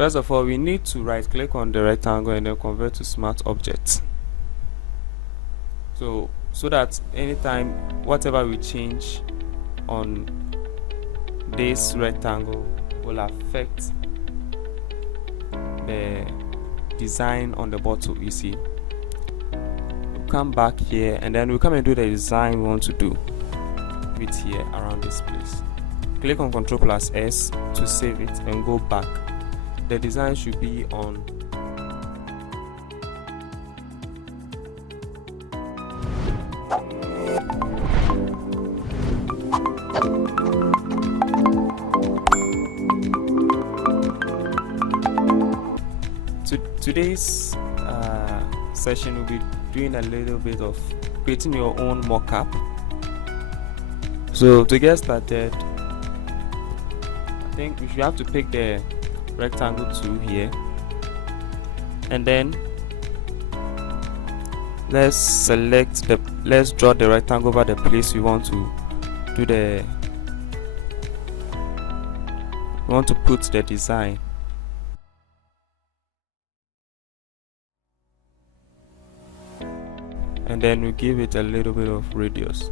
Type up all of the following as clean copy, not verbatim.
First of all, we need to right click on the rectangle and then convert to smart objects. So that anytime whatever we change on this rectangle will affect the design on the bottle. You see, we'll come back here and then we'll come and do the design we want to do it here around this place. Click on Ctrl+S to save it and go back. The design should be on today's session. We'll be doing a little bit of creating your own mockup. So to get started, I think we should have to pick the rectangle tool here, and then let's draw the rectangle over the place we want to do put the design. And then we give it a little bit of radius.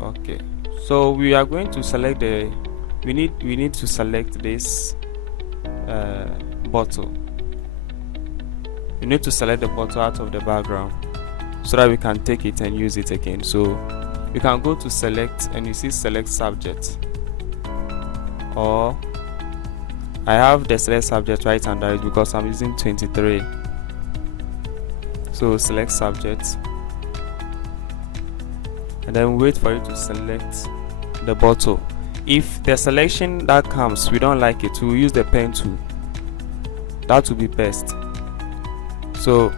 Okay, so we are going to select we need to select this bottle. We need to select the bottle out of the background so that we can take it and use it again. So you can go to select and you see select subject, or I have the select subject right under it because I'm using 23. So select subject and then wait for it to select the bottle. If the selection that comes we don't like it, we'll use the pen tool. That will be best. So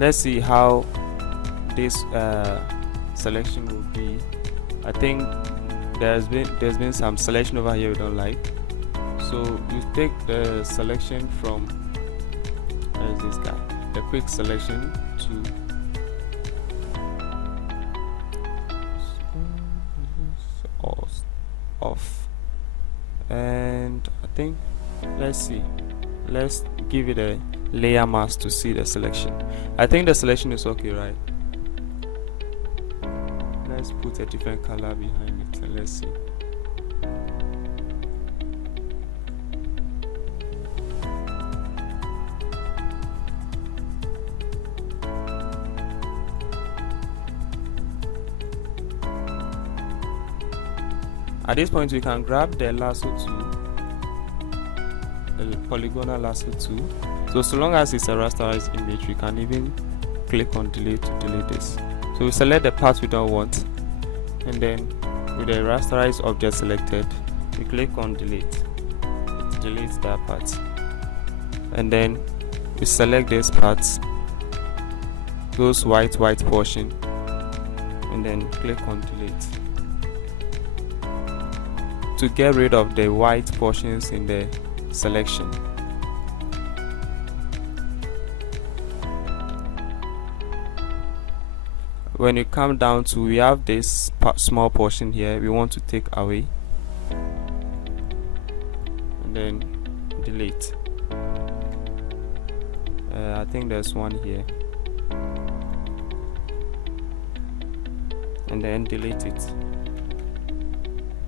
let's see how this selection will be. I think there's been some selection over here we don't like, so we take the selection from where is this guy, the quick selection to off, and I think let's give it a layer mask to see the selection. I think the selection is okay, right? Let's put a different color behind it and let's see. At this point we can grab the lasso tool, the polygonal lasso tool. So long as it's a rasterized image, we can even click on delete to delete this. So we select the part we don't want, and then with the rasterized object selected, we click on delete. It deletes that part, and then we select this part, those white portion, and then click on delete to get rid of the white portions in the selection. When you come down to, we have this small portion here we want to take away, and then delete. I think there's one here, and then delete it.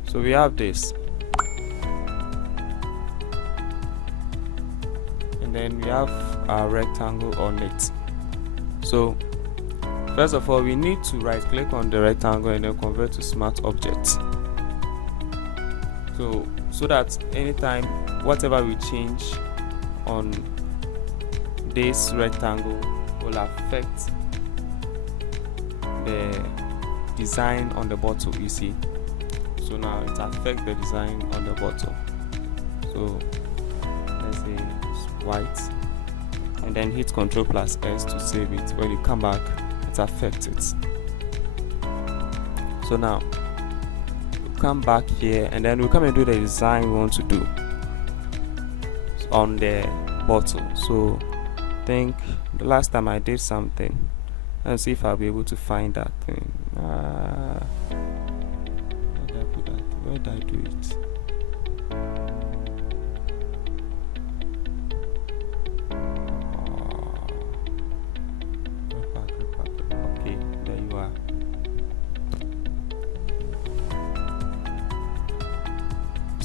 So we have this, and then we have our rectangle on it. So first of all, we need to right click on the rectangle and then convert to smart objects. So that anytime whatever we change on this rectangle will affect the design on the bottle, you see. So now it affects the design on the bottle. So let's say it's white, and then hit Ctrl+S to save it. When you come back, it affects it. So now we'll come back here and then we'll come and do the design we want to do on the bottle. So I think the last time I did something, let's see if I'll be able to find that thing. Where did I do it?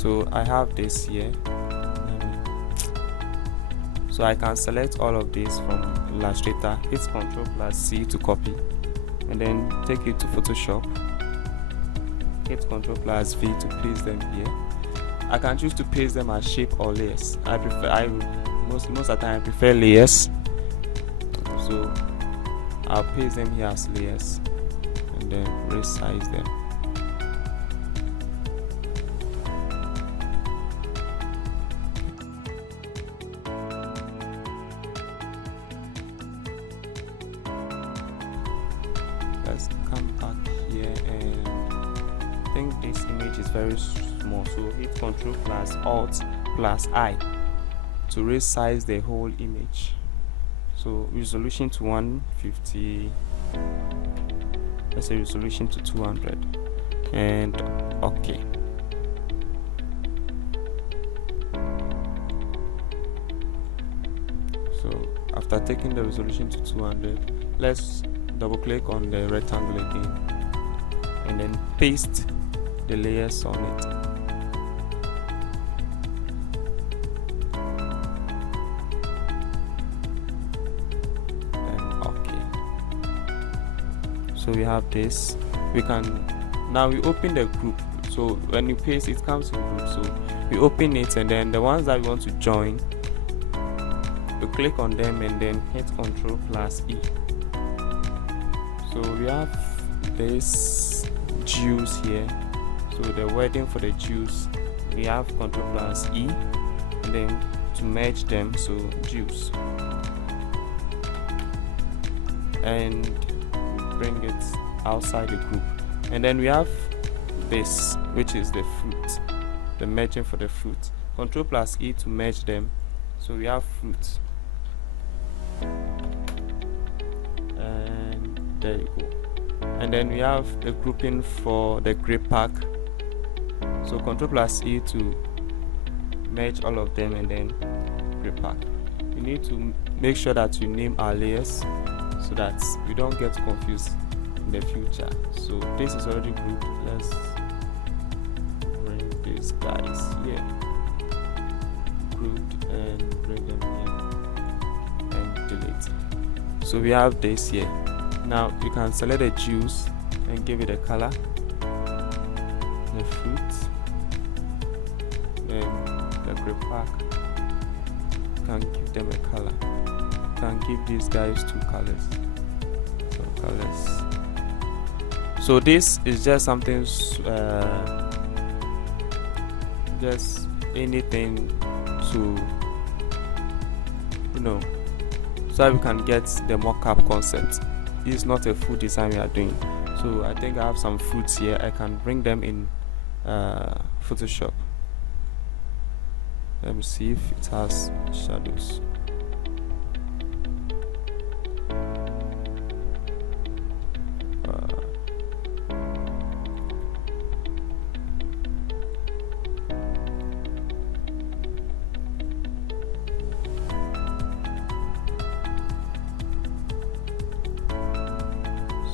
So I have this here. So I can select all of this from Illustrator, hit Ctrl+C to copy, and then take it to Photoshop, hit Ctrl+V to paste them here. I can choose to paste them as shape or layers. Most of the time I prefer layers, so I'll paste them here as layers and then resize them. Let's come back here, and I think this image is very small, so hit Ctrl+Alt+I to resize the whole image. So resolution to 150, let's say resolution to 200, and okay. So after taking the resolution to 200, let's double click on the rectangle again and then paste the layers on it. And okay, so we have this. We can now we open the group. So when you paste, it comes in group, so we open it, and then the ones that we want to join, we click on them and then hit Ctrl+E. So we have this Jews here, so the wording for the Jews, we have Ctrl+E, and then to merge them, so Jews, and bring it outside the group. And then we have this, which is the fruit, the merging for the fruit, Ctrl+E to merge them, so we have fruit. There you go. And then we have the grouping for the grape pack, so Ctrl+E to merge all of them, and then grape pack. We need to make sure that we name our layers so that we don't get confused in the future. So this is already grouped. Let's bring these guys here, grouped, and bring them here and delete. So we have this here. Now you can select the juice and give it a color, the fruit, then the grape pack. You can give them a color. You can give these guys two colors. So this is just something, just anything to, so that we can get the mock-up concept. This is not a full design we are doing. So I think I have some fruits here. I can bring them in Photoshop. Let me see if it has shadows.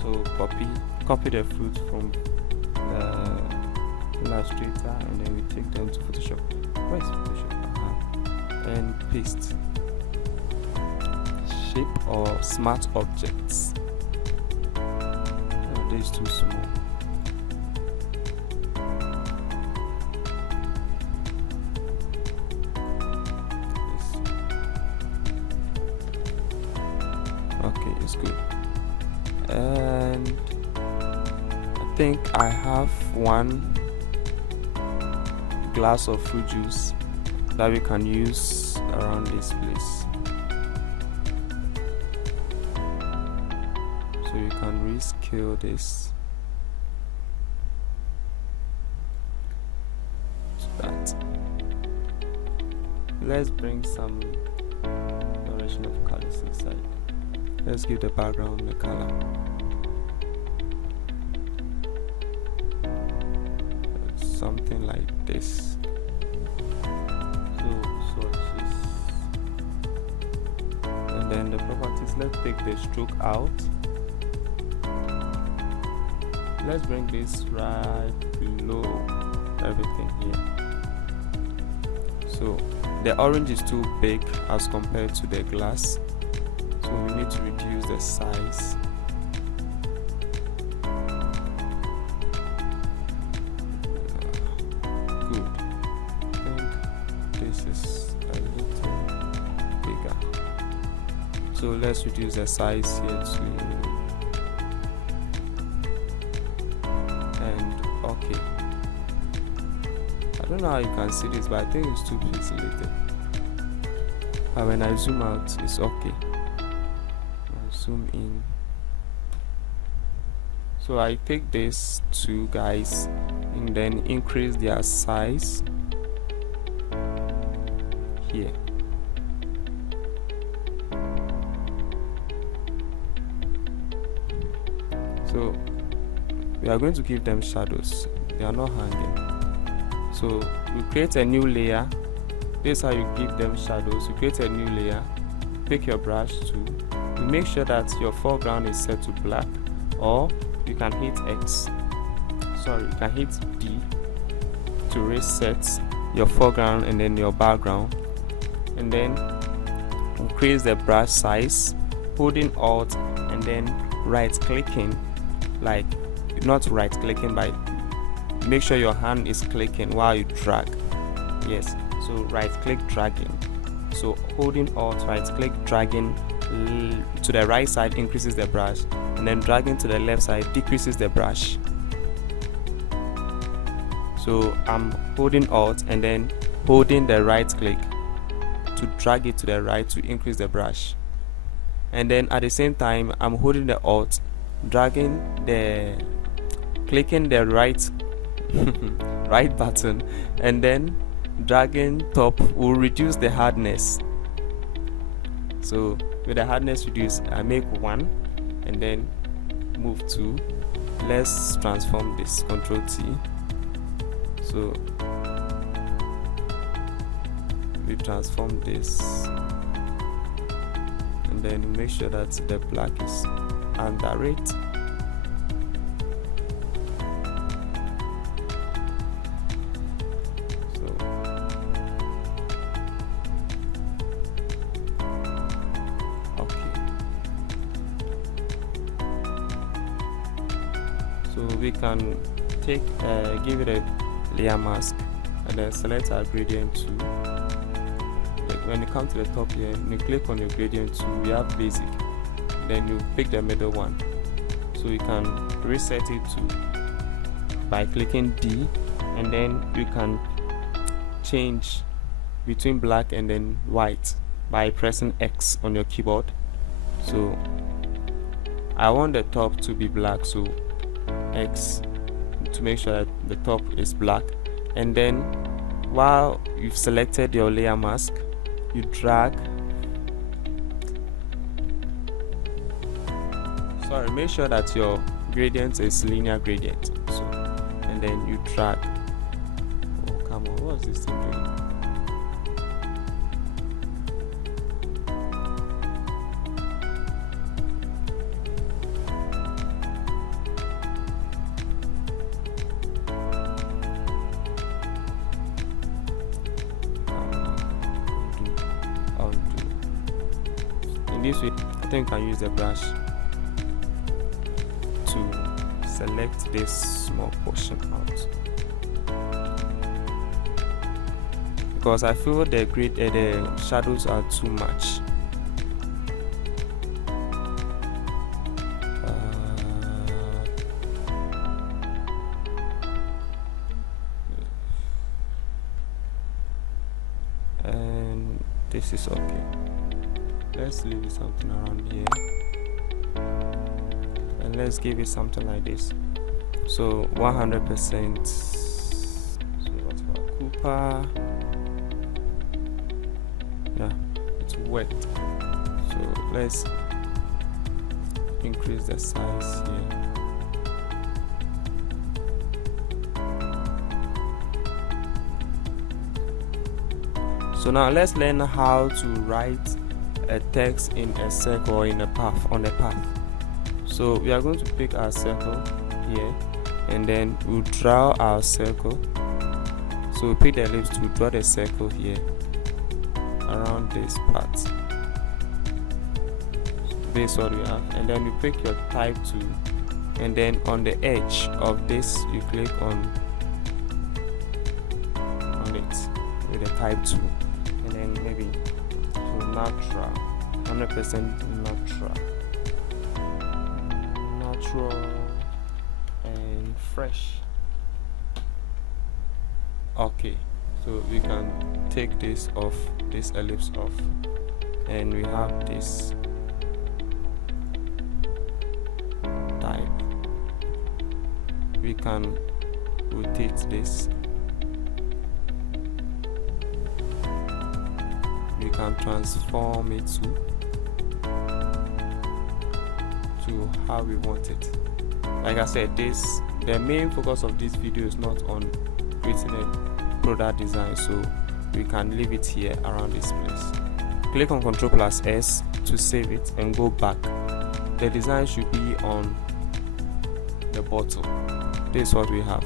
So copy the fruit from Illustrator, and then we take them to Photoshop. Where's Photoshop? And paste. Shape or smart objects. Oh, this is too small. Okay, it's good. And I think I have one glass of fruit juice that we can use around this place. So you can rescale this to that. Let's bring some direction of colors inside. Let's give the background the color. Something like this. And then the properties, let's take the stroke out. Let's bring this right below everything here. So the orange is too big as compared to the glass, so we need to reduce the size. Good. I think this is a little bigger, so let's reduce the size here to, and okay. I don't know how you can see this, but I think it's too pixelated. But when I zoom out, it's okay. I'll zoom in. So I take these two guys and then increase their size here. So we are going to give them shadows. They are not hanging. So you create a new layer. This is how you give them shadows. You create a new layer, pick your brush tool, you make sure that your foreground is set to black, or you can hit you can hit D to reset your foreground and then your background, and then increase the brush size, holding Alt and then right clicking, like not right clicking, but make sure your hand is clicking while you drag. Yes, so right click dragging. So holding Alt, right click dragging to the right side increases the brush, and then dragging to the left side decreases the brush. So I'm holding Alt and then holding the right click to drag it to the right to increase the brush, and then at the same time I'm holding the Alt, clicking the right right button, and then dragging top will reduce the hardness. So with the hardness reduced, I make 1 and then move 2. Let's transform this, Ctrl T. So we transform this, and then make sure that the black is under it. So we can take give it a layer mask and then select our gradient tool. When you come to the top here, you click on your gradient tool, you have basic, then you pick the middle one. So you can reset it to by clicking D, and then you can change between black and then white by pressing X on your keyboard. So I want the top to be black, so X to make sure that the top is black, and then while you've selected your layer mask, you drag, make sure that your gradient is linear gradient, so, and then you drag. Oh come on, what's this thing doing? In this way, I think I can use the brush to select this small portion out, because I feel the shadows are too much. And this is okay. Let's leave it something around here, and let's give it something like this. So 100%. So what's about Cooper? Yeah, it's wet. So let's increase the size here. So now let's learn how to write a text in a circle or in a path, on a path. So we are going to pick our circle here, and then we'll draw our circle. So pick the ellipse to draw the circle here around this part. This is what we have, and then you pick your type tool, and then on the edge of this you click on it with the type tool, and then maybe to natural, 100% natural and fresh. Okay, so we can take this off, this ellipse off, and we have this type. We can rotate this, we can transform it to how we want it. Like I said, the main focus of this video is not on creating a product design, so we can leave it here around this place. Click on Ctrl+S to save it and go back. The design should be on the bottle. This is what we have,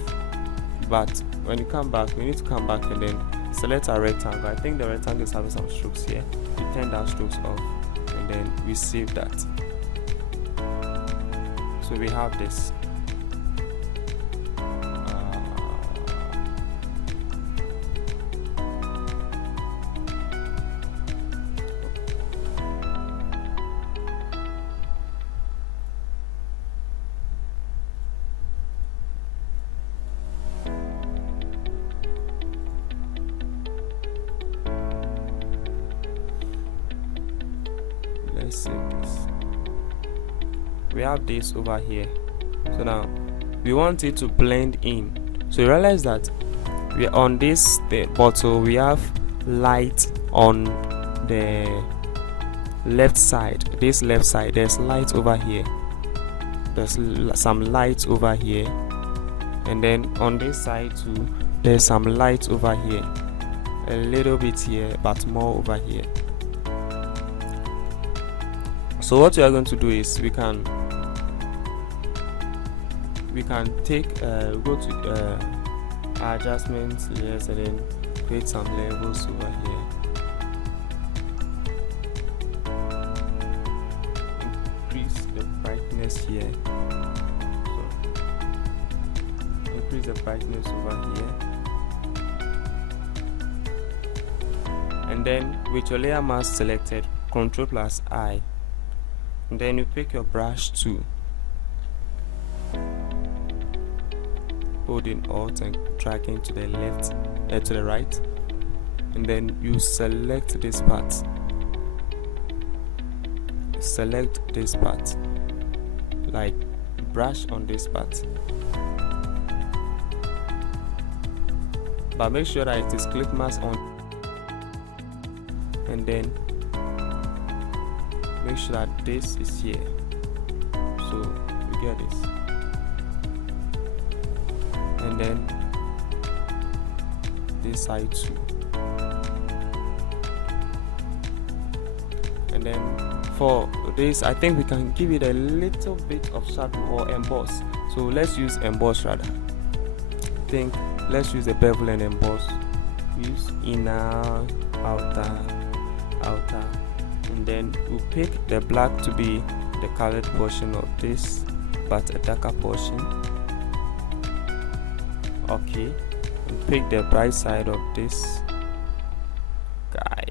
but when you come back, we need to come back and then select our rectangle. I think the rectangle is having some strokes here. We turn that strokes off, and then we save that. So we have this. Let's save this. We have this over here. So now we want it to blend in. So you realize that we are on this bottle, we have light on the left side. This left side, there's light over here, there's some light over here, and then on this side too, there's some light over here, a little bit here, but more over here. So what we are going to do is we can take go to adjustments, layers, and then create some levels over here. Increase the brightness here. So increase the brightness over here, and then with your layer mask selected, Ctrl+I, and then you pick your brush tool, holding Alt and dragging to the left, to the right, and then you select this part. Select this part, like brush on this part, but make sure that it is click mask on, and then make sure that this is here, so you get this, and then this side too, and then for this I think we can give it a little bit of shadow or emboss. So let's use emboss rather. I think let's use the bevel and emboss. Use inner, outer, and then we'll pick the black to be the colored portion of this, but a darker portion. Okay, and pick the bright side of this guy.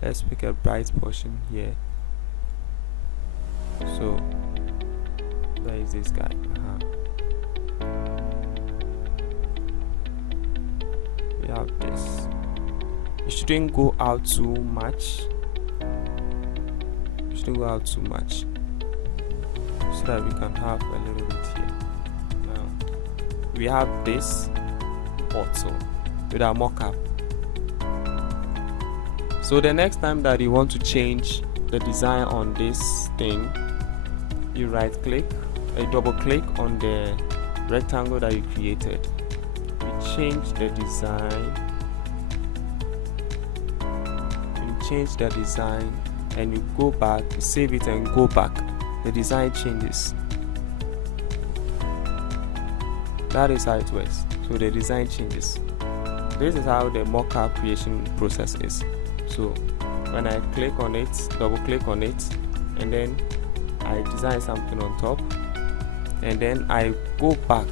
Let's pick a bright portion here. So where is this guy? We have this. It shouldn't go out too much. Go out too much, so that we can have a little bit here. Now we have this bottle with our mockup. So the next time that you want to change the design on this thing, you right click, double click on the rectangle that you created, you change the design, and you go back, you save it and go back, the design changes. That is how it works. So the design changes. this is how the mockup creation process is. So when I click on it, double click on it, and then I design something on top, and then I go back.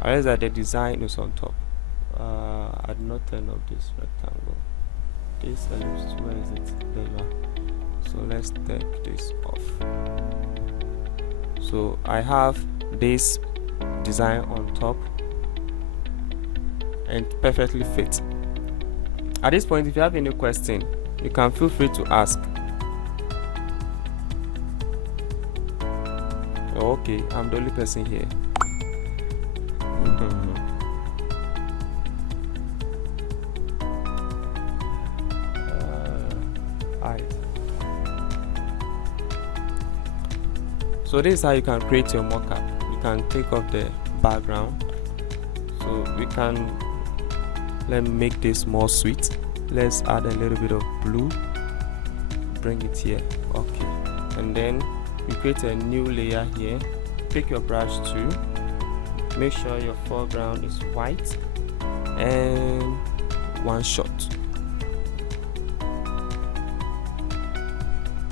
I realize that the design is on top. I did not turn off this rectangle. This ellipse, where is it? There you are. So let's take this off. So I have this design on top and perfectly fit. At this point, if you have any question, you can feel free to ask. Okay, I'm the only person here. So this is how you can create your mockup. You can take off the background. So we can, let me make this more sweet. Let's add a little bit of blue. Bring it here. Okay. And then you create a new layer here. Pick your brush tool. Make sure your foreground is white. And one shot.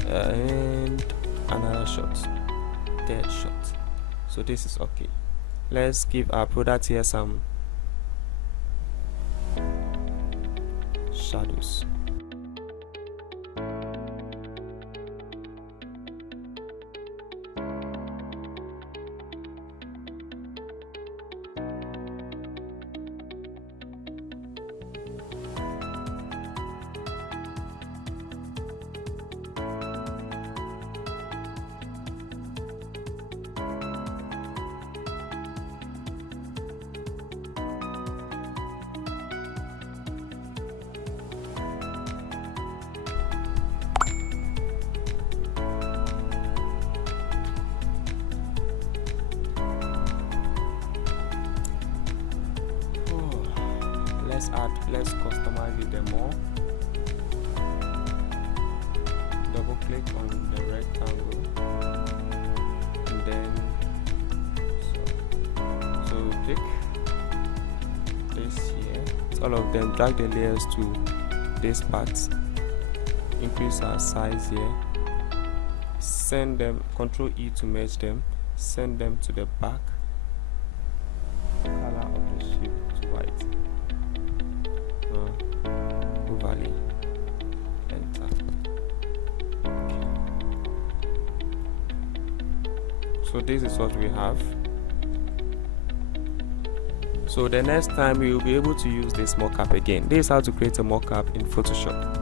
And another shot. Third shot. So this is okay. Let's give our product here some shadows. Let's customize it more. Double click on the rectangle, and then so pick this here. All of them, drag the layers to this part. Increase our size here. Send them, Ctrl E to merge them. Send them to the back. Color of the shape to white. Valley. Enter. Okay. So this is what we have. So the next time we will be able to use this mockup again. This is how to create a mockup in Photoshop.